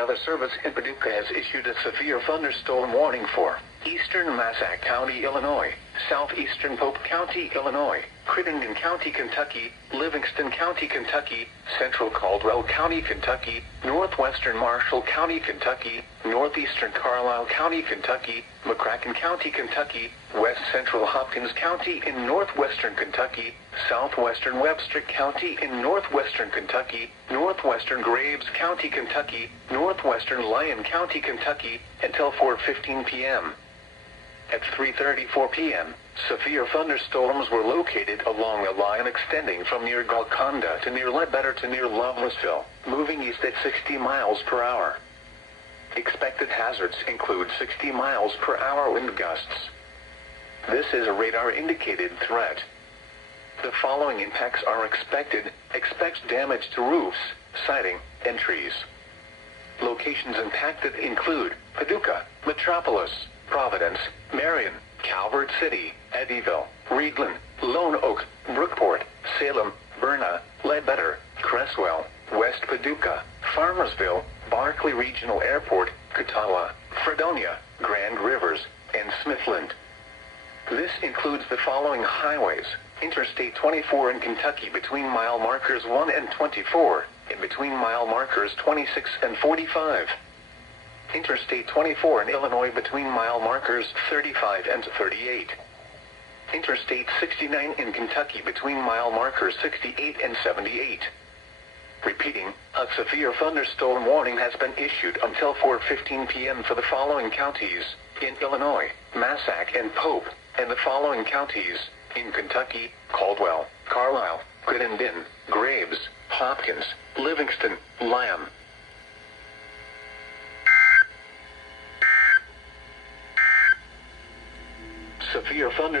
Weather Service in Paducah has issued a severe thunderstorm warning for eastern Massac County, Illinois, southeastern Pope County, Illinois, Crittenden County, Kentucky, Livingston County, Kentucky, central Caldwell County, Kentucky, northwestern Marshall County, Kentucky, northeastern Carlisle County, Kentucky, McCracken County, Kentucky, west central Hopkins County in northwestern Kentucky, southwestern Webster County in northwestern Kentucky, northwestern Graves County, Kentucky, northwestern Lyon County, Kentucky, until 4:15 p.m. At 3:34 p.m., severe thunderstorms were located along a line extending from near Golconda to near Ledbetter to near Lovelessville, moving east at 60 miles per hour. Expected hazards include 60 miles per hour wind gusts. This is a radar-indicated threat. The following impacts are expected. Expect damage to roofs, siding, and trees. Locations impacted include Paducah, Metropolis, Providence, Marion, Calvert City, Eddyville, Reedland, Lone Oak, Brookport, Salem, Berna, Ledbetter, Cresswell, West Paducah, Farmersville, Barkley Regional Airport, Catawba, Fredonia, Grand Rivers, and Smithland. This includes the following highways: Interstate 24 in Kentucky between mile markers 1 and 24, and between mile markers 26 and 45. Interstate 24 in Illinois between mile markers 35 and 38. Interstate 69 in Kentucky between mile markers 68 and 78. Repeating, a severe thunderstorm warning has been issued until 4:15 p.m. for the following counties in Illinois, Massac and Pope, and the following counties in Kentucky: Caldwell, Carlisle, Crittenden, Graves, Hopkins, Livingston, Lyon. Severe thunderstorm